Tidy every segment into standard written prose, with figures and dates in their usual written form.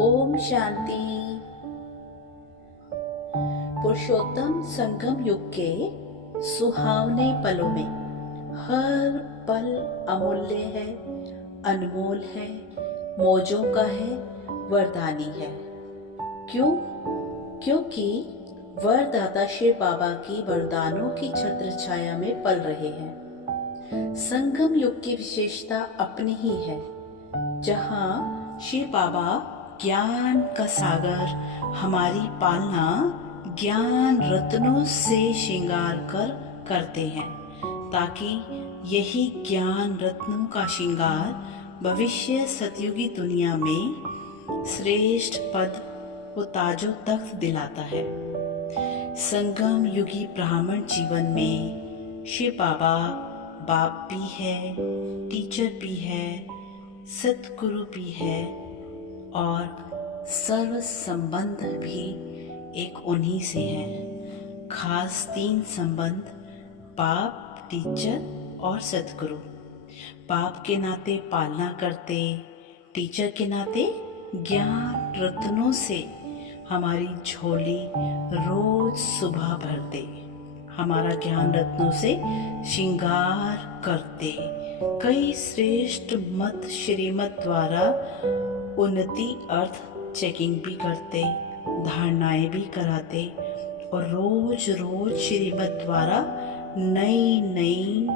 ओम शांति। पुरुषोत्तम संगम युग के सुहावने पलों में हर पल अमूल्य है, अनमोल है, मौजों का है, वरदानी है। क्यों? क्योंकि वरदाता शिव बाबा की वरदानों की छत्र छाया में पल रहे हैं। संगम युग की विशेषता अपनी ही है, जहाँ शिव बाबा ज्ञान का सागर हमारी पालना ज्ञान रत्नों से श्रृंगार कर करते हैं, ताकि यही ज्ञान रत्नों का श्रृंगार भविष्य सतयुगी दुनिया में श्रेष्ठ पद व ताजो तख्त दिलाता है। संगम युगी ब्राह्मण जीवन में शिव बाबा बाप भी है, टीचर भी है, सतगुरु भी है और सर्व संबंध भी एक उन्हीं से है। खास 3 संबंध बाप, टीचर और सतगुरु। बाप के नाते पालना करते, टीचर के नाते ज्ञान रत्नों से हमारी झोली रोज सुबह भरते, हमारा ज्ञान रत्नों से श्रृंगार करते, कई श्रेष्ठ मत श्रीमत द्वारा उन्नति अर्थ चेकिंग भी करते, धारणाएं भी कराते और रोज रोज श्रीमत द्वारा नई नई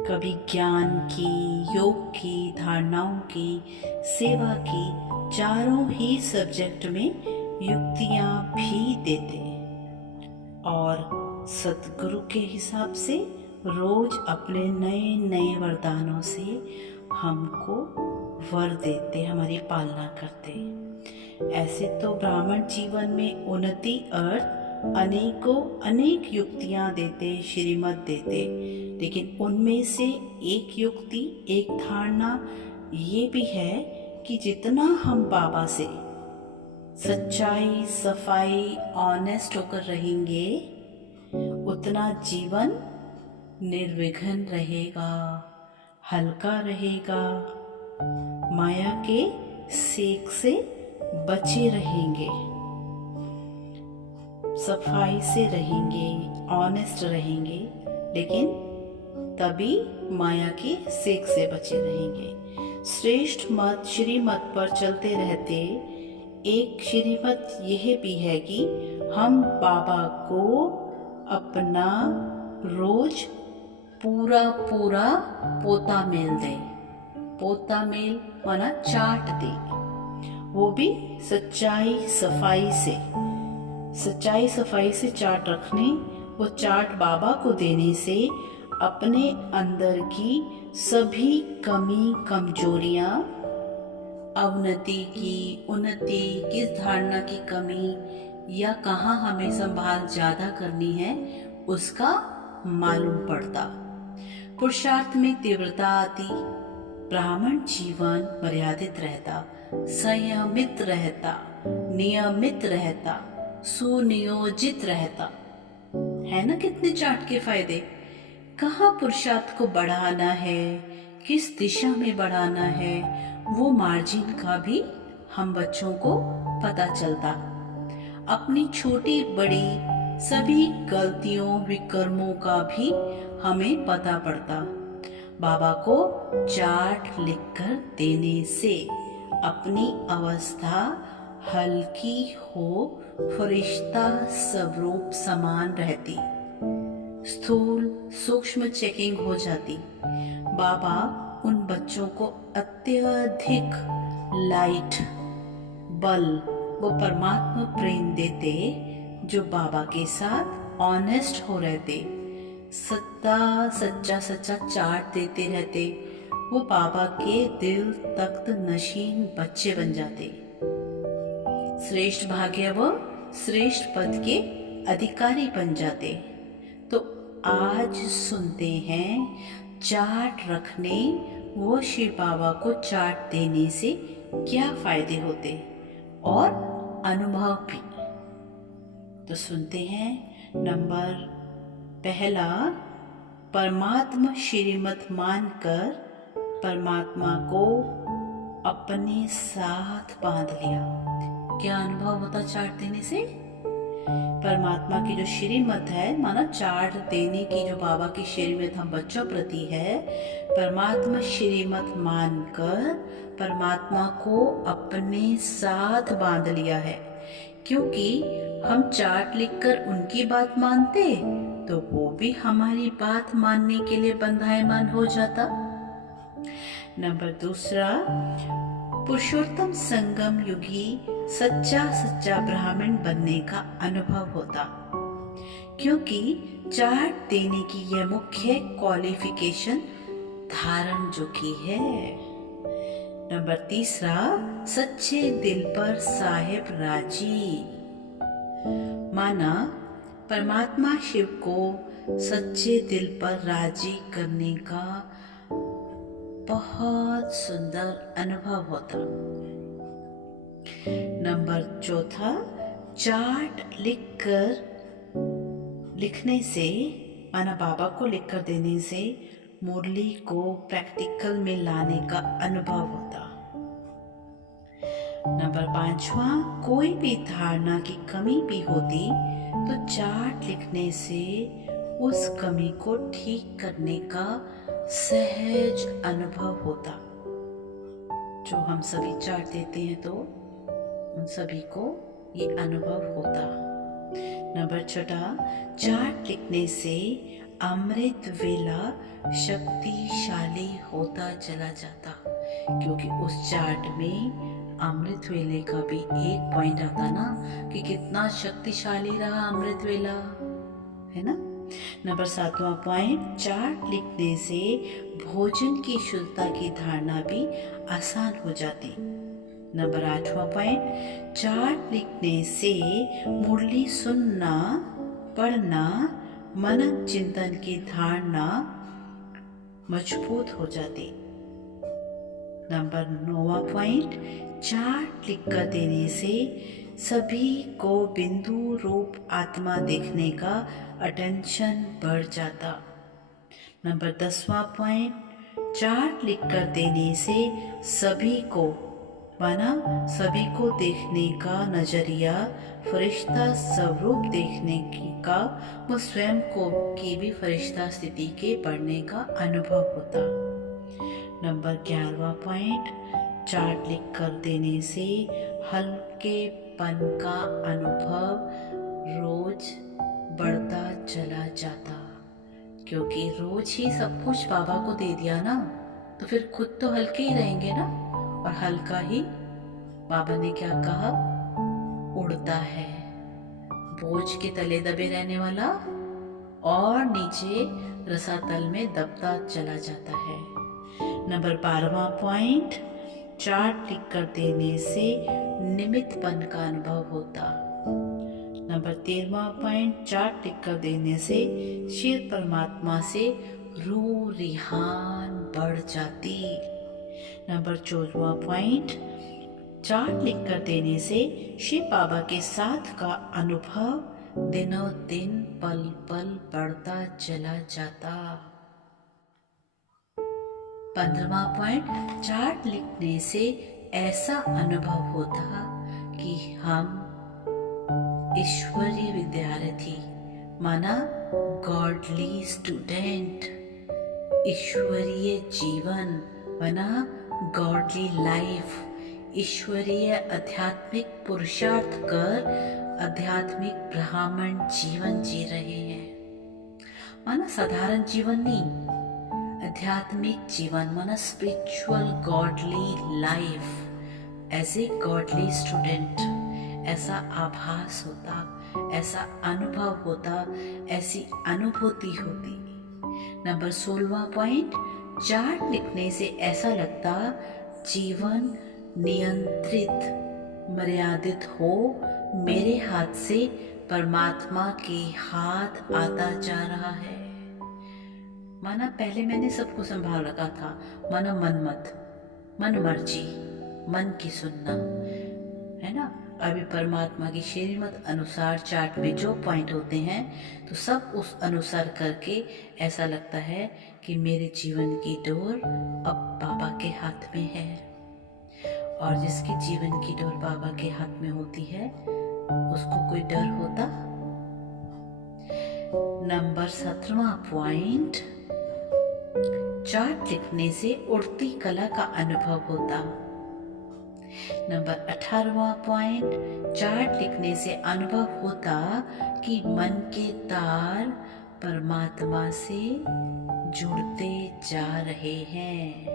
कभी ज्ञान की, योग की, धारणाओं की, सेवा की, चारों ही सब्जेक्ट में युक्तियां भी देते और सतगुरु के हिसाब से रोज अपने नए नए वरदानों से हमको वर देते, हमारी पालना करते। ऐसे तो ब्राह्मण जीवन में उन्नति अर्थ अनेक युक्तियां देते, श्रीमत देते, लेकिन उनमें से एक युक्ति, एक धारणा ये भी है कि जितना हम बाबा से सच्चाई, सफाई, ऑनेस्ट होकर रहेंगे, उतना जीवन निर्विघ्न रहेगा, हल्का रहेगा, माया के सेक से बचे रहेंगे, सफाई से रहेंगे, ऑनेस्ट रहेंगे, लेकिन तभी माया के सेक से बचे रहेंगे। श्रेष्ठ मत श्रीमत पर चलते रहते एक श्रीमत यह भी है कि हम बाबा को अपना रोज पूरा पोता मेल दें। पोता मेल माना चाट दे, वो भी सच्चाई सफाई से चाट रखने, वो चाट बाबा को देने से अपने अंदर की सभी कमी कमजोरियां, अवनति की, उन्नति, किस धारणा की कमी या कहाँ हमें संभाल ज्यादा करनी है, उसका मालूम पड़ता। पुरुषार्थ में तीव्रता आती, ब्राह्मण जीवन मर्यादित रहता, संयमित रहता, नियमित रहता, सुनियोजित रहता। है ना कितने चाट के फायदे। कहाँ पुरुषार्थ को बढ़ाना है, किस दिशा में बढ़ाना है, वो मार्जिन का भी हम बच्चों को पता चलता। अपनी छोटी बड़ी सभी गलतियों विकर्मों का भी हमें पता पड़ता। बाबा को चार्ट लिखकर देने से अपनी अवस्था हल्की हो, फरिश्ता स्वरूप समान रहती, स्थूल सूक्ष्म चेकिंग हो जाती। बाबा उन बच्चों को अत्यधिक लाइट बल वो परमात्मा प्रेम देते, जो बाबा के साथ ऑनेस्ट हो रहते, सच्चा चाट देते रहते, वो बाबा के दिल तख्त नशीन बच्चे बन जाते, श्रेष्ठ भाग्य व श्रेष्ठ पद के अधिकारी बन जाते। तो आज सुनते हैं चाट रखने वो शिव बाबा को चाट देने से क्या फायदे होते और अनुभव भी। तो सुनते हैं। नंबर पहला, परमात्मा श्रीमत मानकर परमात्मा को अपने साथ बांध लिया। क्या अनुभव होता चाट देने से? परमात्मा की जो श्रीमत है, माना चाट देने की जो बाबा की श्रीमत हम बच्चों प्रति है, परमात्मा श्रीमत मानकर परमात्मा को अपने साथ बांध लिया है। क्योंकि हम चार्ट लिखकर उनकी बात मानते तो वो भी हमारी बात मानने के लिए बंधायमान हो जाता। नंबर दूसरा, पुरुषोत्तम संगम युगी सच्चा ब्राह्मण बनने का अनुभव होता। क्योंकि चार्ट देने की यह मुख्य क्वालिफिकेशन धारण जो की है। नंबर तीसरा, सच्चे दिल पर साहेब राजी। माना परमात्मा शिव को सच्चे दिल पर राजी करने का बहुत सुंदर अनुभव होता। नंबर चौथा, चार्ट लिखने से, माना बाबा को लिखकर देने से मुरली को प्रैक्टिकल में लाने का अनुभव होता। नंबर पांचवा, कोई भी धारणा की कमी भी होती तो चार्ट लिखने से उस कमी को ठीक करने का सहज अनुभव होता। जो हम सभी चार्ट देते हैं तो उन सभी को ये अनुभव होता। नंबर छठा, चार्ट लिखने से अमृत वेला शक्तिशाली होता चला जाता। क्योंकि उस चार्ट में अमृत वेले का भी एक पॉइंट आता ना कि कितना शक्तिशाली रहा अमृत वेला, है ना। नंबर सातवां पॉइंट, चार्ट लिखने से भोजन की शुद्धता की धारणा भी आसान हो जाती। नंबर आठवां पॉइंट, चार्ट लिखने से मुरली सुनना, पढ़ना, मनन चिंतन की धारणा मजबूत हो जाती। नंबर नौवां पॉइंट, चार्ट लिखकर देने से सभी को बिंदु रूप आत्मा देखने का अटेंशन बढ़ जाता। नंबर 10वां पॉइंट, चार्ट लिखकर देने से सभी को, माना सभी को देखने का नजरिया फरिश्ता स्वरूप देखने का, वो स्वयं को की भी फरिश्ता स्थिति के बढ़ने का अनुभव होता। नंबर 11वां पॉइंट, चार्ट लिखकर देने से हल्केपन का अनुभव रोज बढ़ता चला जाता। क्योंकि रोज ही सब कुछ बाबा को दे दिया ना, तो फिर खुद तो हल्के ही रहेंगे ना। और हल्का ही बाबा ने क्या कहा, उड़ता है, बोझ के तले दबे रहने वाला और नीचे रसातल में दबता चला जाता है। नंबर 12वां पॉइंट, चार्ट लिखकर देने से निमित्तपन का अनुभव होता। नंबर 13वां पॉइंट, चार्ट लिखकर देने से शिव परमात्मा से रूह रिहान बढ़ जाती। नंबर 14वां पॉइंट, चार्ट लिखकर देने से शिव बाबा के साथ का अनुभव दिनों दिन पल पल बढ़ता चला जाता। 15वां पॉइंट, चार्ट लिखने से ऐसा अनुभव होता कि हम ईश्वरीय विद्यार्थी, माना गॉडली स्टूडेंट, ईश्वरीय जीवन, माना गॉडली लाइफ, ईश्वरीय आध्यात्मिक पुरुषार्थ कर आध्यात्मिक ब्राह्मण जीवन जी रहे हैं। माना साधारण जीवन नहीं, आध्यात्मिक जीवन, माना spiritual godly life as a godly student. ऐसा आभास होता, ऐसा अनुभव होता, ऐसी अनुभूति होती। नंबर 16वां पॉइंट, चार्ट लिखने से ऐसा लगता जीवन नियंत्रित, मर्यादित हो, मेरे हाथ से परमात्मा के हाथ आता जा रहा है। माना पहले मैंने सबको संभाल रखा था, माना मन मर्जी, मन की सुनना, है ना। अभी परमात्मा की श्रीमत अनुसार चार्ट में जो पॉइंट होते हैं तो सब उस अनुसार करके ऐसा लगता है कि मेरे जीवन की डोर अब बाबा के हाथ में है। और जिसके जीवन की डोर बाबा के हाथ में होती है उसको कोई डर होता। नंबर 17वां पॉइंट, चार्ट लिखने से उड़ती कला का अनुभव होता। नंबर 18वां पॉइंट, चार्ट लिखने से अनुभव होता कि मन के तार परमात्मा से जुड़ते जा रहे हैं।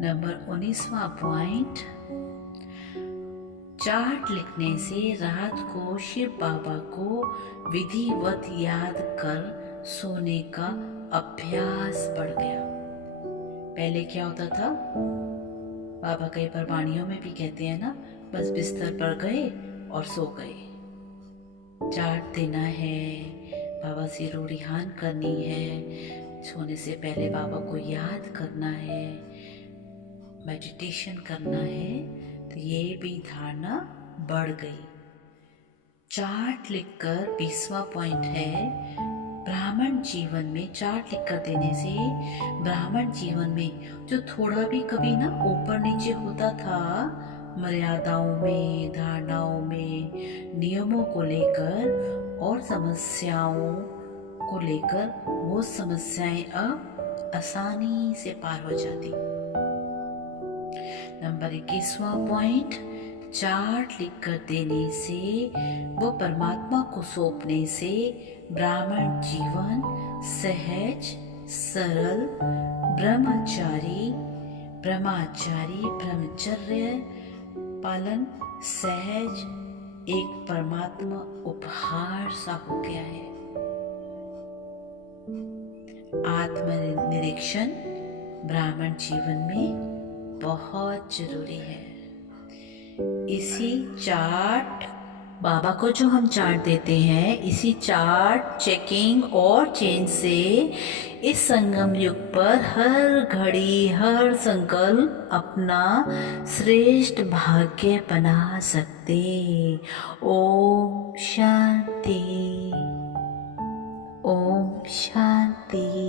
नंबर 19वां पॉइंट, चार्ट लिखने से रात को शिव बाबा को विधिवत याद कर सोने का अभ्यास बढ़ गया। पहले क्या होता था, बाबा कई बार वाणियों में भी कहते हैं ना, बस बिस्तर पर गए और सो गए। चार्ट देना है, बाबा से रूढ़िहान करनी है, सोने से पहले बाबा को याद करना है, मेडिटेशन करना है, तो ये भी धारणा बढ़ गई। चार्ट लिखकर 20वां पॉइंट है, ब्राह्मण जीवन में चार्ट लिखकर देने से ब्राह्मण जीवन में जो थोड़ा भी कभी ना ऊपर नीचे होता था मर्यादाओं में, धारणाओं में, नियमों को लेकर और समस्याओं को लेकर, वो समस्याएं अब आसानी से पार हो जाती। नंबर 21वां पॉइंट, चार्ट लिखकर देने से, वो परमात्मा को सौंपने से ब्राह्मण जीवन सहज, सरल, ब्रह्मचर्य पालन सहज एक परमात्मा उपहार सा हो गया है। आत्मनिरीक्षण ब्राह्मण जीवन में बहुत जरूरी है। इसी चार्ट, बाबा को जो हम चार्ट देते हैं, इसी चार्ट चेकिंग और चेंज से इस संगम युग पर हर घड़ी हर संकल्प अपना श्रेष्ठ भाग्य बना सकते। ओम शांति, ओम शांति।